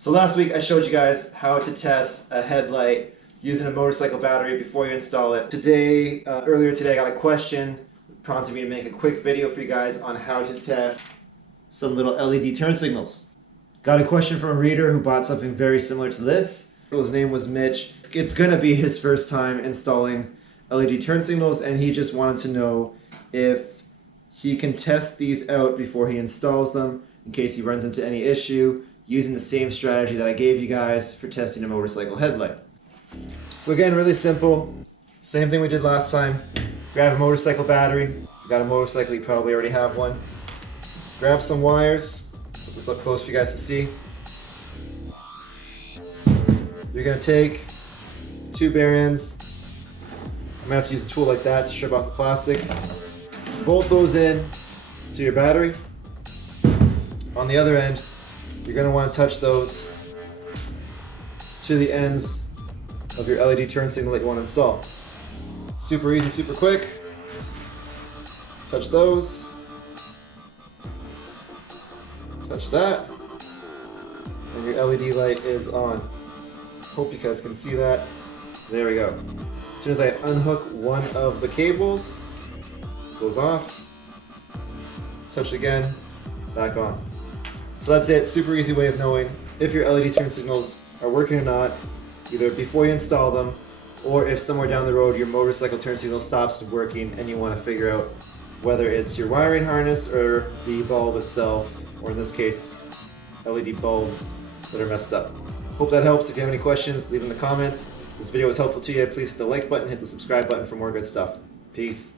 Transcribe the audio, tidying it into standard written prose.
So last week I showed you guys how to test a headlight using a motorcycle battery before you install it. Today, earlier today, I got a question prompting me to make a quick video for you guys on how to test some little LED turn signals. Got a question from a reader who bought something very similar to this. His name was Mitch. It's gonna be his first time installing LED turn signals, and he just wanted to know if he can test these out before he installs them in case he runs into any issue, using the same strategy that I gave you guys for testing a motorcycle headlight. So again, really simple. Same thing we did last time. Grab a motorcycle battery. If you got a motorcycle, you probably already have one. Grab some wires. Put this up close for you guys to see. You're gonna take two bare ends. I'm gonna have to use a tool like that to strip off the plastic. Bolt those in to your battery. On the other end, you're going to want to touch those to the ends of your LED turn signal that you want to install. Super easy, super quick. Touch those. Touch that. And your LED light is on. Hope you guys can see that. There we go. As soon as I unhook one of the cables, it goes off. Touch again, back on. So that's it, super easy way of knowing if your LED turn signals are working or not, either before you install them, or if somewhere down the road your motorcycle turn signal stops working and you want to figure out whether it's your wiring harness or the bulb itself, or in this case, LED bulbs that are messed up. Hope that helps. If you have any questions, leave them in the comments. If this video was helpful to you, please hit the like button, hit the subscribe button for more good stuff. Peace.